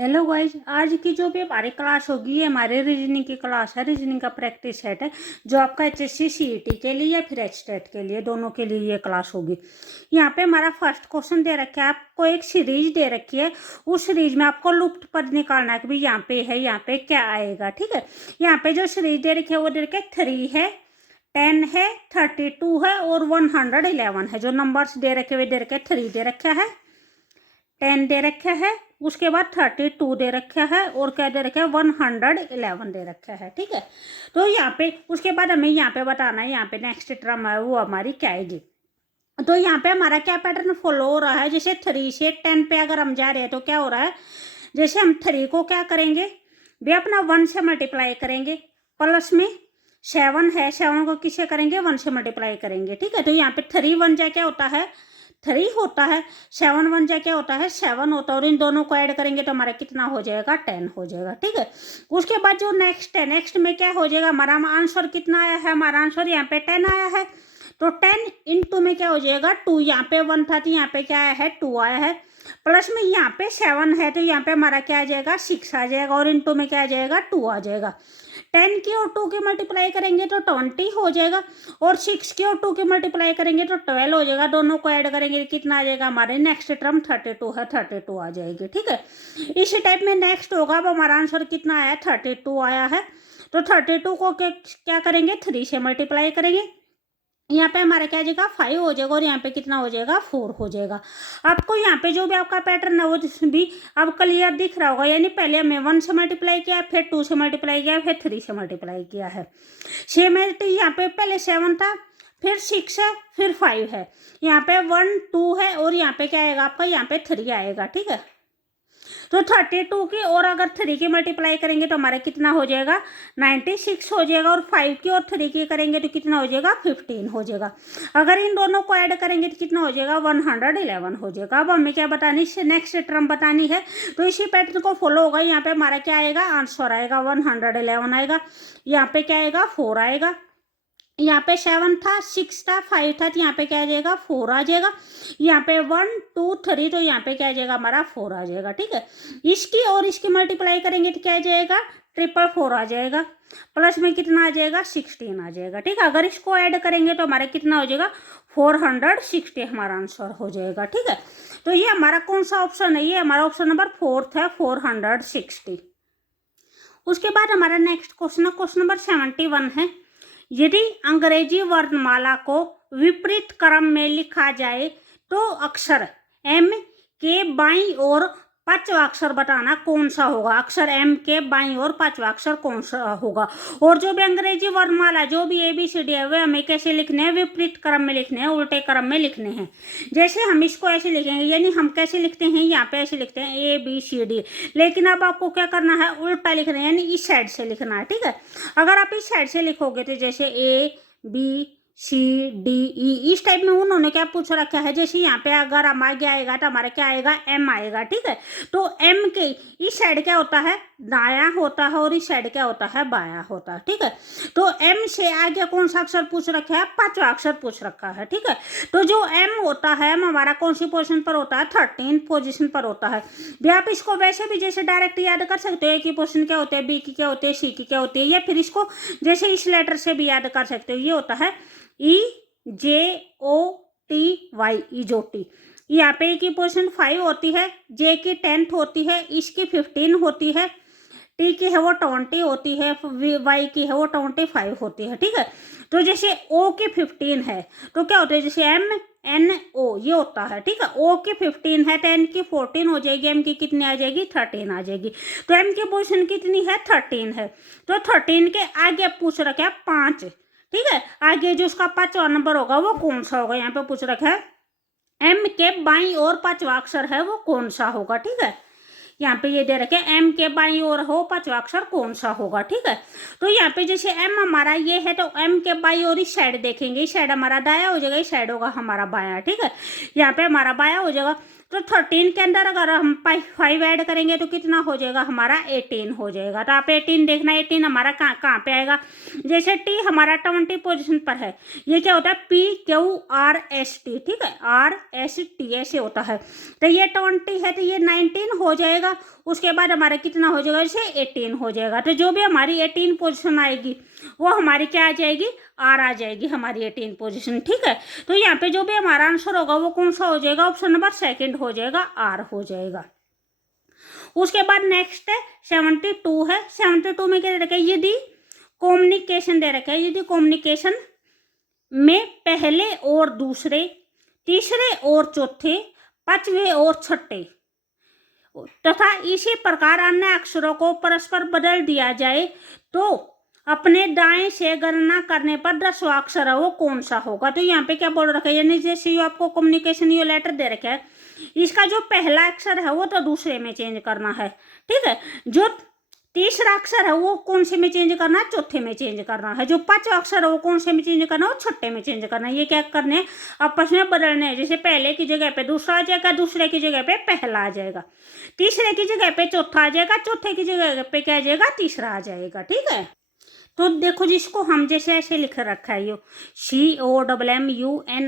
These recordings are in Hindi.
हेलो गाइज, आज की जो भी हमारी क्लास होगी ये हमारे रीजनिंग की क्लास है। रीजनिंग का प्रैक्टिस सेट है जो आपका एचएससी सीईटी के लिए या फिर एचटेट के लिए, दोनों के लिए ये क्लास होगी। यहाँ पे हमारा फर्स्ट क्वेश्चन दे रखा है, आपको एक सीरीज दे रखी है। उस सीरीज में आपको लुप्त पद निकालना है कि भाई यहाँ पे है, यहाँ पे क्या आएगा। ठीक है, यहाँ पे जो सीरीज दे रखी है वो दे रखी है 3 है, 10 है, 32 है और 111 है। जो नंबर्स दे रखे हुए दे रखे 3 दे रखा है, 10 दे रखा है, उसके बाद 32 दे रखा है और क्या दे रखा है 111 दे रखा है। ठीक है, तो यहाँ पे उसके बाद हमें यहाँ पे बताना है यहाँ पे नेक्स्ट टर्म है वो हमारी क्या आएगी। तो यहाँ पे हमारा क्या पैटर्न फॉलो हो रहा है, जैसे 3 से 10 पे अगर हम जा रहे हैं तो क्या हो रहा है, जैसे हम 3 को क्या करेंगे भी अपना 1 से मल्टीप्लाई करेंगे, प्लस में 7 है, 7 को किससे करेंगे 1 से मल्टीप्लाई करेंगे। ठीक है, तो यहाँ पे 3 1 जा क्या होता है 3 होता है, 7 1 जा क्या होता है 7 होता है, और इन दोनों को ऐड करेंगे तो हमारा कितना हो जाएगा 10 हो जाएगा। ठीक है, उसके बाद जो नेक्स्ट है, नेक्स्ट में क्या हो जाएगा हमारा आंसर कितना आया है, हमारा आंसर यहाँ पे 10 आया है। तो 10 इंटू में क्या हो जाएगा 2, यहाँ पे 1 था तो यहाँ पे क्या आया है 2 आया है, प्लस में यहाँ पे 7 है तो यहाँ पे हमारा क्या आ जाएगा 6 आ जाएगा, और इंटू में क्या आ जाएगा 2 आ जाएगा। 10 की और 2 की मल्टीप्लाई करेंगे तो 20 हो जाएगा, और 6 की और 2 की मल्टीप्लाई करेंगे तो 12 हो जाएगा। दोनों को ऐड करेंगे कितना आ जाएगा, हमारे नेक्स्ट टर्म 32 है, 32 आ जाएगी। ठीक है, इसी टाइप में नेक्स्ट होगा, अब हमारा आंसर कितना आया 32 आया है। तो 32 को क्या करेंगे 3 से मल्टीप्लाई करेंगे, यहाँ पे हमारा क्या आ जाएगा 5 हो जाएगा, और यहाँ पे कितना हो जाएगा 4 हो जाएगा। आपको यहाँ पे जो भी आपका पैटर्न है वो भी अब क्लियर दिख रहा होगा, यानी पहले हमने 1 से मल्टीप्लाई किया, फिर 2 से मल्टीप्लाई किया, फिर 3 से मल्टीप्लाई किया है। सेम है, यहाँ पे पहले 7 था, फिर 6 है, फिर 5 है, यहाँ पे 1 2 है, और यहाँ पे क्या आएगा आपका यहाँ पे 3 आएगा। ठीक है, तो 32 की और अगर 3 की मल्टीप्लाई करेंगे तो हमारा कितना हो जाएगा 96 हो जाएगा, और 5 की और 3 की करेंगे तो कितना हो जाएगा 15 हो जाएगा। अगर इन दोनों को ऐड करेंगे तो कितना हो जाएगा 111 हो जाएगा। अब हमें क्या बतानी है, नेक्स्ट टर्म बतानी है, तो इसी पैटर्न को फॉलो होगा। यहाँ पे हमारा क्या आएगा आंसर आएगा 111 आएगा, यहाँ पे क्या आएगा 4 आएगा, यहाँ पे 7 था, 6 था, 5 था, तो यहाँ पे क्या आ जाएगा 4 आ जाएगा, यहाँ पे 1 2 3 तो यहाँ पे क्या आ जाएगा हमारा 4 आ जाएगा। ठीक है, इसकी और इसकी मल्टीप्लाई करेंगे तो क्या आ जाएगा 444 आ जाएगा, प्लस में कितना आ जाएगा 16 आ जाएगा। ठीक है, अगर इसको ऐड करेंगे तो हमारा कितना हो जाएगा 460 हमारा आंसर हो जाएगा। ठीक है, तो ये हमारा कौन सा ऑप्शन है, ये हमारा ऑप्शन नंबर 4 है 460। उसके बाद हमारा नेक्स्ट क्वेश्चन है, क्वेश्चन नंबर 71 है, यदि अंग्रेजी वर्णमाला को विपरीत क्रम में लिखा जाए तो अक्षर एम के बाईं ओर पांचवा अक्षर बताना कौन सा होगा। अक्षर एम के बाईं ओर पांचवा अक्षर कौन सा होगा। और जो भी अंग्रेजी वर्णमाला जो भी ABCD है वे हमें कैसे लिखने हैं, विपरीत क्रम में लिखने हैं, उल्टे क्रम में लिखने हैं। जैसे हम इसको ऐसे लिखेंगे, यानी हम कैसे लिखते हैं यहाँ पे ऐसे लिखते हैं ABCD, लेकिन अब आपको क्या करना है उल्टा लिखना है, यानी इस साइड से लिखना है। ठीक है, अगर आप इस साइड से लिखोगे तो जैसे ABCD इस टाइप में उन्होंने क्या पूछ रखा है, जैसे यहाँ पे अगर हम आगे आएगा तो हमारा क्या आएगा M आएगा। ठीक है, तो M के इस साइड क्या होता है दाया होता है, और इस साइड क्या होता है बाया होता है। ठीक है, तो M से आगे कौन सा अक्षर पूछ रखा है, पांचवा अक्षर पूछ रखा है। ठीक है, तो जो M होता है M हमारा कौन सी पोजीशन पर होता है 13 पोजीशन पर होता है। भी आप इसको वैसे भी जैसे डायरेक्ट याद कर सकते हो, A की पोजीशन क्या होती है, B की क्या होती है, C की क्या होती है, या फिर इसको जैसे इस लेटर से भी याद कर सकते हो, ये होता है EJOTY इजोटी। यहाँ पे की पोजीशन 5 होती है, J की 10th होती है, इसकी 15 होती है, T की है वो 20 होती है, Y की है वो 25 होती है। ठीक है, तो जैसे O की 15 है तो क्या होता है जैसे MNO ये होता है। ठीक है, O की 15 है, 10 की 14 हो जाएगी, M की कितनी आ जाएगी 13 आ जाएगी। तो M की पोजीशन कितनी है 13 है, तो 13 के आगे पूछ रखा है 5। ठीक है, आगे जो उसका पांचवा नंबर होगा वो कौन सा होगा, यहाँ पे पूछ रखा है M के बाईं ओर पांचवा अक्षर है वो कौन सा होगा। ठीक है, यहाँ पे ये दे रखे M के बाईं ओर हो पांचवा अक्षर कौन सा होगा। ठीक है, तो यहाँ पे जैसे M हमारा ये है तो M के बाईं ओर इस साइड देखेंगे, इस साइड हमारा दाया हो जाएगा, इस साइड होगा हमारा बाया। ठीक है, यहाँ पे हमारा बाया हो जाएगा, तो 13 के अंदर अगर हम 5 ऐड करेंगे तो कितना हो जाएगा हमारा 18 हो जाएगा। तो आप 18 देखना, 18 हमारा कहाँ कहाँ पे आएगा। जैसे टी हमारा 20 पोजीशन पर है, ये क्या होता है PQRST, ठीक है, RST ऐसे होता है। तो ये 20 है तो ये 19 हो जाएगा। उसके बाद हमारा कितना हो जाएगा, जैसे 18 हो जाएगा। तो जो भी हमारी 18 पोजीशन आएगी वो हमारी क्या आ जाएगी, आर आ जाएगी हमारी 18 पोजीशन, ठीक है। तो यहाँ पे जो भी हमारा आंसर होगा वो कौन सा हो जाएगा, ऑप्शन नंबर सेकंड हो जाएगा, आर हो जाएगा। उसके बाद नेक्स्ट है 72 है। 72 में क्या दे रखा है, यदि कम्युनिकेशन दे रखा है, यदि कम्युनिकेशन में पहले और दूसरे, तीसरे और चौथे, पांचवें और छठे तथा इसी प्रकार अन्य अक्षरों को परस्पर बदल दिया जाए तो अपने दाएं से गणना करने पर 10वां अक्षर है वो कौन सा होगा। तो यहाँ पे क्या बोल रखा है, यानी जैसे ये आपको कम्युनिकेशन ये लेटर दे रखा है, इसका जो पहला अक्षर है वो तो दूसरे में चेंज करना है, ठीक है। जो तीसरा अक्षर है वो कौन से में चेंज करना है, चौथे में चेंज करना है। जो पांचवा अक्षर है वो कौन से में चेंज करना है, वो छठे में चेंज करना है। ये क्या करने हैं, आपस में बदलने हैं। जैसे पहले की जगह पे दूसरा आ जाएगा, दूसरे की जगह पे पहला आ जाएगा, तीसरे की जगह पे चौथा आ जाएगा, चौथे की जगह पे क्या आ जाएगा, तीसरा आ जाएगा, ठीक है। तो देखो जिसको हम जैसे ऐसे लिख रखा है, यो COMMUNICATIONS,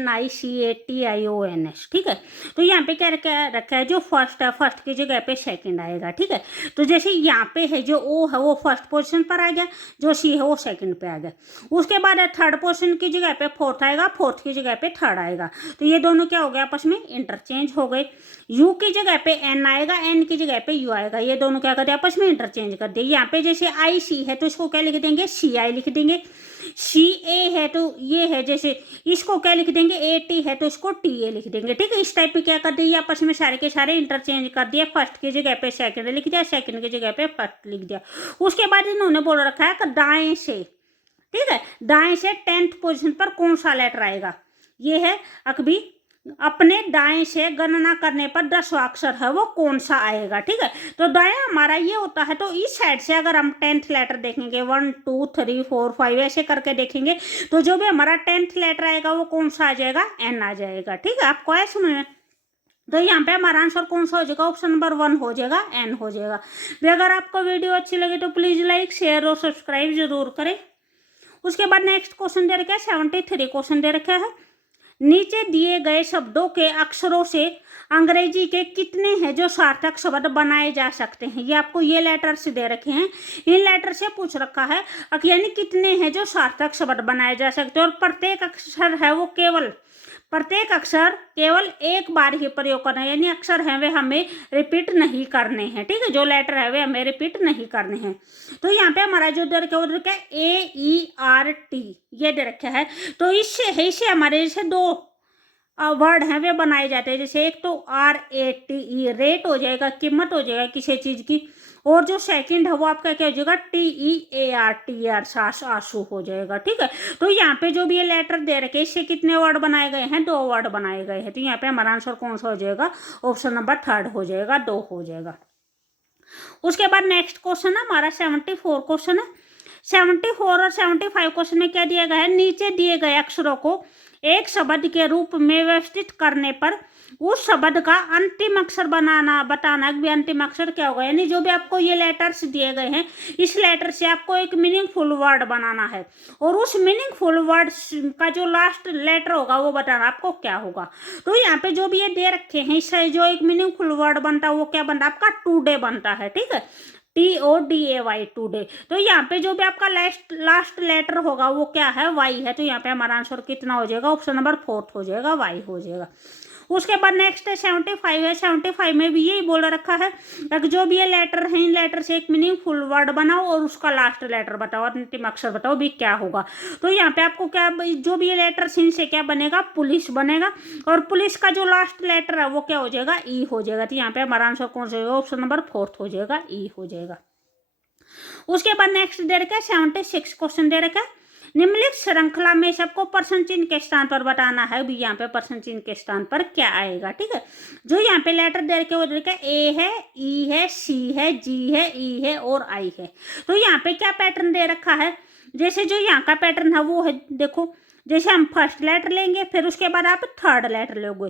ठीक है। तो यहाँ पे क्या रखा है, जो फर्स्ट है फर्स्ट की जगह पे सेकंड आएगा, ठीक है। तो जैसे यहाँ पे है जो ओ है वो फर्स्ट पोजीशन पर आ गया, जो सी है वो सेकंड पे आ गया। उसके बाद थर्ड पोजीशन की जगह पे फोर्थ आएगा, फोर्थ की जगह पे थर्ड आएगा। तो ये दोनों क्या हो गया, आपस में इंटरचेंज हो गए। यू की जगह पे एन आएगा, एन की जगह पे यू आएगा, ये दोनों क्या कर दिया, आपस में इंटरचेंज कर दिया। यहाँ पे जैसे IC है तो इसको क्या लिख देंगे, CI लिख देंगे। CA है तो ये है, जैसे इसको क्या लिख देंगे, AT है तो इसको TA लिख देंगे, ठीक है। इस टाइप पे क्या कर दिया, आपस में सारे के सारे इंटरचेंज कर दिया। फर्स्ट की जगह पे सेकंड लिख दिया, सेकंड की जगह पे फर्स्ट लिख दिया। उसके बाद इन्होंने बोल रखा है कि दाएं से, ठीक है, दाएं से 10th पोजीशन पर कौन सा लेटर आएगा। ये है अकबी, अपने दाएं से गणना करने पर 10वां अक्षर है वो कौन सा आएगा, ठीक है। तो दाएं हमारा ये होता है, तो इस साइड से अगर हम 10th लेटर देखेंगे 1 2 3 4 5 ऐसे करके देखेंगे तो जो भी हमारा 10th लेटर आएगा वो कौन सा आ जाएगा, N आ जाएगा, ठीक है। आपको है समझ में। तो यहाँ पे हमारा आंसर कौन सा हो जाएगा, ऑप्शन नंबर 1 हो जाएगा, N हो जाएगा। भी अगर आपको वीडियो अच्छी लगे तो प्लीज लाइक शेयर और सब्सक्राइब जरूर करें। उसके बाद नेक्स्ट क्वेश्चन दे रखा है 73 क्वेश्चन दे रखा है, नीचे दिए गए शब्दों के अक्षरों से अंग्रेजी के कितने हैं जो सार्थक शब्द बनाए जा सकते हैं। ये आपको ये लेटर्स दे रखे हैं, इन लेटर से पूछ रखा है यानी कितने हैं जो सार्थक शब्द बनाए जा सकते हैं। और प्रत्येक अक्षर है वो प्रत्येक अक्षर केवल एक बार ही प्रयोग करना है, यानी अक्षर हैं वे हमें रिपीट नहीं करने हैं, ठीक है। जो लेटर है वे हमें रिपीट नहीं करने हैं। तो यहाँ पे हमारा जो दे रखा है वो दे रखा है AERT, ये दे रखा है। तो इससे हमारे जैसे 2 वर्ड हैं वे बनाए जाते हैं। जैसे एक तो RATE रेट हो जाएगा, कीमत हो जाएगा किसी चीज़ की, और जो सेकंड है वो आपका क्या हो जाएगा, TEART आंसू हो जाएगा, ठीक है। तो यहाँ पे जो भी ये लेटर दे रखे हैं इससे कितने वर्ड बनाए गए हैं, 2 वर्ड बनाए गए हैं। तो यहाँ पे हमारा आंसर कौन सा हो जाएगा, ऑप्शन नंबर 3 हो जाएगा, 2 हो जाएगा। उसके बाद नेक्स्ट क्वेश्चन है हमारा 74 क्वेश्चन है। 74 और 75 क्वेश्चन में क्या दिया गया है, नीचे दिए गए अक्षरों को एक शब्द के रूप में व्यवस्थित करने पर उस शब्द का अंतिम अक्षर बताना कि अंतिम अक्षर क्या होगा। यानी जो भी आपको ये लेटर्स दिए गए हैं इस लेटर से आपको एक मीनिंगफुल वर्ड बनाना है और उस मीनिंगफुल वर्ड का जो लास्ट लेटर होगा वो बताना आपको क्या होगा। तो यहाँ पे जो भी ये दे रखे हैं इससे जो एक मीनिंगफुल वर्ड बनता है वो क्या बनता है, आपका टुडे बनता है, ठीक है, TODAY टुडे। तो यहाँ पे जो भी आपका लास्ट लेटर होगा वो क्या है, Y है। तो यहाँ पे हमारा आंसर कितना हो जाएगा, ऑप्शन नंबर 4 हो जाएगा, Y हो जाएगा। उसके बाद नेक्स्ट है 75 है। 75 में भी यही बोल रखा है कि जो भी ये लेटर है इन लेटर से एक मीनिंगफुल वर्ड बनाओ और उसका लास्ट लेटर बताओ, अंतिम अक्षर बताओ भी क्या होगा। तो यहाँ पे आपको क्या, जो भी ये लेटर से इनसे क्या बनेगा, पुलिस बनेगा, और पुलिस का जो लास्ट लेटर है वो क्या हो जाएगा, E हो जाएगा। तो यहाँ पे हमारा आंसर कौन सा होगा, ऑप्शन नंबर 4 हो जाएगा, E हो जाएगा। उसके बाद नेक्स्ट दे रखा है 76 क्वेश्चन दे रखा है, निम्नलिखित श्रृंखला में सबको प्रश्न चिन्ह के स्थान पर बताना है। भी यहाँ पे प्रश्न चिन्ह के स्थान पर क्या आएगा, ठीक है। जो यहाँ पे लेटर दे रखे वो दे रखा है A है, E है, C है, G है, E है और I है। तो यहाँ पे क्या पैटर्न दे रखा है, जैसे जो यहाँ का पैटर्न है वो है, देखो जैसे हम फर्स्ट लेटर लेंगे फिर उसके बाद आप थर्ड लेटर लोगे,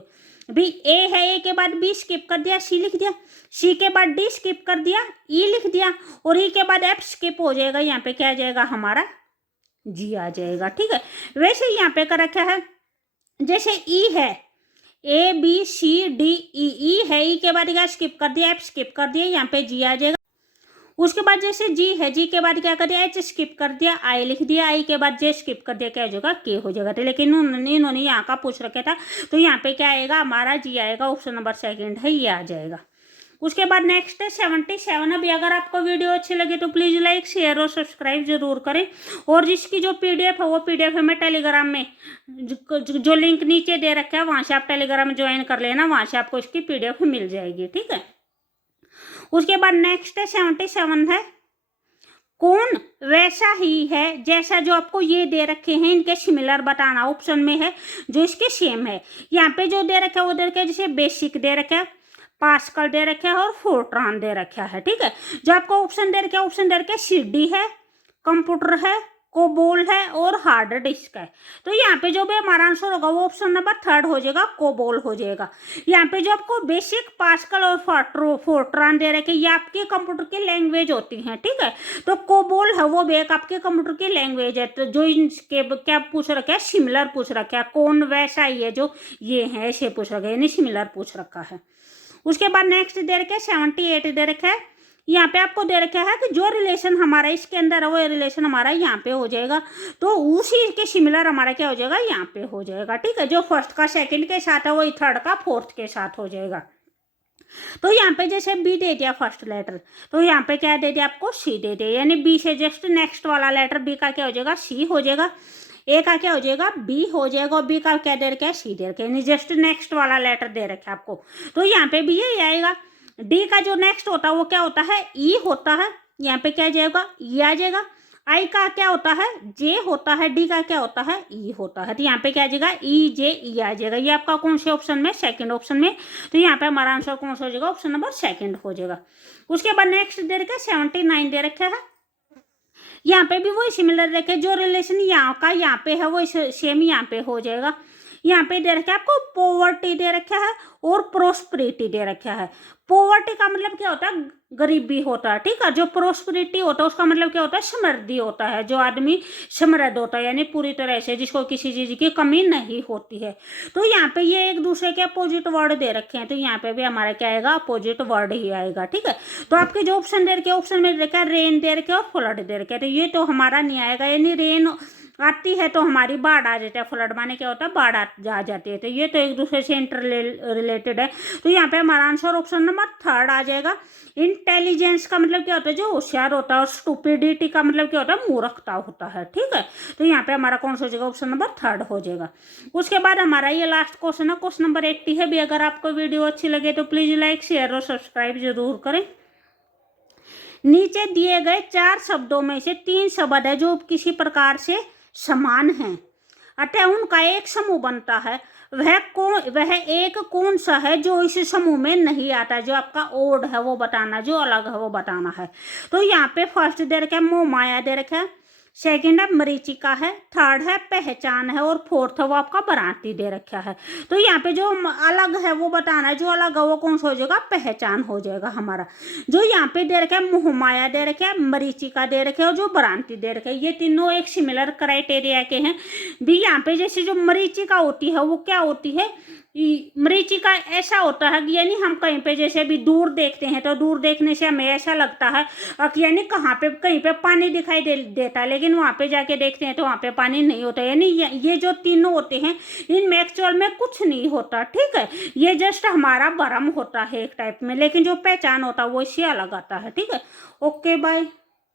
भी ए है, ए के बाद बी स्किप कर दिया, सी लिख दिया, सी के बाद डी स्किप कर दिया, ई लिख दिया, और ई के बाद एफ स्किप हो जाएगा, यहाँ पे क्या आ जाएगा हमारा जी आ जाएगा। ठीक है, वैसे यहाँ पे कर रखा है जैसे ई है A B C D E, ई है, ई के बाद क्या स्किप कर दिया, एफ स्किप कर दिया, यहाँ पे जी आ जाएगा। उसके बाद जैसे जी है, जी के बाद क्या कर दिया, एच स्किप कर दिया, आई लिख दिया, आई के बाद जे स्किप कर दिया, क्या हो जाएगा के हो जाएगा। तो लेकिन इन्होंने यहाँ का पूछ रखा था, तो यहाँ पे क्या आएगा हमारा जी आएगा, ऑप्शन नंबर सेकंड है ये आ जाएगा। उसके बाद नेक्स्ट है 77। अभी अगर आपको वीडियो अच्छी लगे तो प्लीज़ लाइक शेयर और सब्सक्राइब जरूर करें, और जिसकी जो पीडीएफ है वो पीडीएफ हमें टेलीग्राम में जो लिंक नीचे दे रखा है वहाँ से आप टेलीग्राम में ज्वाइन कर लेना, वहाँ से आपको इसकी पीडीएफ मिल जाएगी। ठीक है, उसके बाद नेक्स्ट है 77 है, कौन वैसा ही है जैसा जो आपको ये दे रखे हैं, इनके सिमिलर बताना ऑप्शन में है, जो इसके सेम है। यहाँ पे जो दे रखा है वो दे रखा है, जैसे बेसिक दे रखा है, पास्कल दे रखा है और फोर्ट्रान दे रखा है। ठीक है, जो आपको ऑप्शन दे रखा है, ऑप्शन दे रखा है सीडी है, कंप्यूटर है, कोबोल है और हार्ड डिस्क है। तो यहाँ पे जो भी हमारा आंसर होगा वो ऑप्शन नंबर थर्ड हो जाएगा, कोबोल हो जाएगा। यहाँ पे जो आपको बेसिक, पास्कल और फोर्ट्रान दे रखे, ये आपके कंप्यूटर की लैंग्वेज होती हैं। ठीक है, तो कोबोल है वो भी एक आपके कंप्यूटर की लैंग्वेज है। तो जो इनके क्या पूछ रखा है, सिमिलर पूछ रखा है, कौन वैसा ही है जो ये है ऐसे पूछ रखा है, यानी सिमिलर पूछ रखा है। उसके बाद नेक्स्ट दे रखे 78 दे रखा है, यहाँ पे आपको दे रखा है कि जो रिलेशन हमारा इसके अंदर है वो रिलेशन हमारा यहाँ पे हो जाएगा, तो उसी के सिमिलर हमारा क्या हो जाएगा यहाँ पे हो जाएगा। ठीक है, जो फर्स्ट का सेकंड के साथ है वही थर्ड का फोर्थ के साथ हो जाएगा। तो यहाँ पे जैसे बी दे दिया फर्स्ट लेटर, तो यहाँ पे क्या दे दिया आपको सी दे दिया, यानी बी से जस्ट नेक्स्ट वाला लेटर बी का क्या हो जाएगा सी हो जाएगा, ए का क्या हो जाएगा बी हो जाएगा, और बी का क्या दे रखा है सी दे रखा है, यानी जस्ट नेक्स्ट वाला लेटर दे रखा है आपको, तो यहाँ पे भी यही आएगा। डी का जो नेक्स्ट होता है वो क्या होता है ई होता है, यहाँ पे क्या जाएगा ई आ जाएगा। आई का क्या होता है जे होता है, डी का क्या होता है ई होता है, तो यहाँ पे क्या आ जाएगा ई जे ई आ जाएगा। ये आपका कौन से ऑप्शन में, सेकंड ऑप्शन में, तो यहाँ पे हमारा आंसर कौन सा हो जाएगा, ऑप्शन नंबर सेकंड हो जाएगा। उसके बाद नेक्स्ट दे रखा है 79 दे रखा है, यहाँ पे भी वही सिमिलर रखे, जो रिलेशन यहाँ का यहाँ पे है वो सेम यहाँ पे हो जाएगा। यहाँ पे दे रखा है आपको पॉवर्टी दे रखा है और प्रोस्पेरिटी दे रखा है। पॉवर्टी का मतलब क्या होता है गरीबी होता है, ठीक है। जो प्रोस्पेरिटी होता है उसका मतलब क्या होता है समृद्धि होता है, जो आदमी समृद्ध होता है, यानी पूरी तरह से जिसको किसी चीज की कमी नहीं होती है। तो यहाँ पे ये एक दूसरे के अपोजिट वर्ड दे रखे हैं, तो यहाँ पे भी हमारा क्या आएगा अपोजिट वर्ड ही आएगा, ठीक है। तो आपके जो ऑप्शन दे रखे ऑप्शन में रखा है रेन दे रखे और फ्लड दे रखे, तो ये तो हमारा नहीं आएगा, यानी रेन आती है तो हमारी बाढ़ आ जाती है, फ्लड माने क्या होता है बाढ़ आ जाती है, तो ये तो एक दूसरे से इंटर रिलेटेड है। तो यहाँ पे हमारा आंसर ऑप्शन नंबर थर्ड आ जाएगा। इंटेलिजेंस का मतलब क्या होता है जो होशियार होता है, और स्टूपिडिटी का मतलब क्या होता है मूर्खता होता है, ठीक है। तो यहाँ पे हमारा कौन सा हो जाएगा ऑप्शन नंबर थर्ड हो जाएगा। उसके बाद हमारा ये लास्ट क्वेश्चन है, क्वेश्चन नंबर 80 है भी। अगर आपको वीडियो अच्छी लगे तो प्लीज लाइक शेयर और सब्सक्राइब जरूर करें। नीचे दिए गए 4 शब्दों में से 3 शब्द है जो किसी प्रकार से समान हैं, अतः उनका एक समूह बनता है। वह एक कौन सा है जो इस समूह में नहीं आता, जो आपका ओड है वो बताना, जो अलग है वो बताना है। तो यहाँ पे फर्स्ट दे रखा है मोह माया दे रखा है, सेकंड है मरीचिका है, थर्ड है पहचान है, और फोर्थ है वो आपका भ्रांति दे रखा है। तो यहाँ पे जो अलग है वो बताना है, जो अलग है वो कौन सा हो जाएगा पहचान हो जाएगा हमारा। जो यहाँ पे दे रखा है मोह माया दे रखा है, मरीचिका दे रखे है और जो भ्रांति दे रखा है, ये तीनों एक सिमिलर क्राइटेरिया के हैं भी। यहाँ पे जैसे जो मरीचिका होती है वो क्या होती है, मरीचिका ऐसा होता है कि यानी हम कहीं पे जैसे भी दूर देखते हैं तो दूर देखने से हमें ऐसा लगता है कि यानी कहाँ पे कहीं पे पानी दिखाई देता है, लेकिन वहाँ पे जाके देखते हैं तो वहाँ पे पानी नहीं होता। यानी ये जो तीनों होते हैं इनमें एक्चुअल में कुछ नहीं होता, ठीक है। ये जस्ट हमारा भ्रम होता है एक टाइप में, लेकिन जो पहचान होता है वो इससे अलग आता है, ठीक है। Okay bye.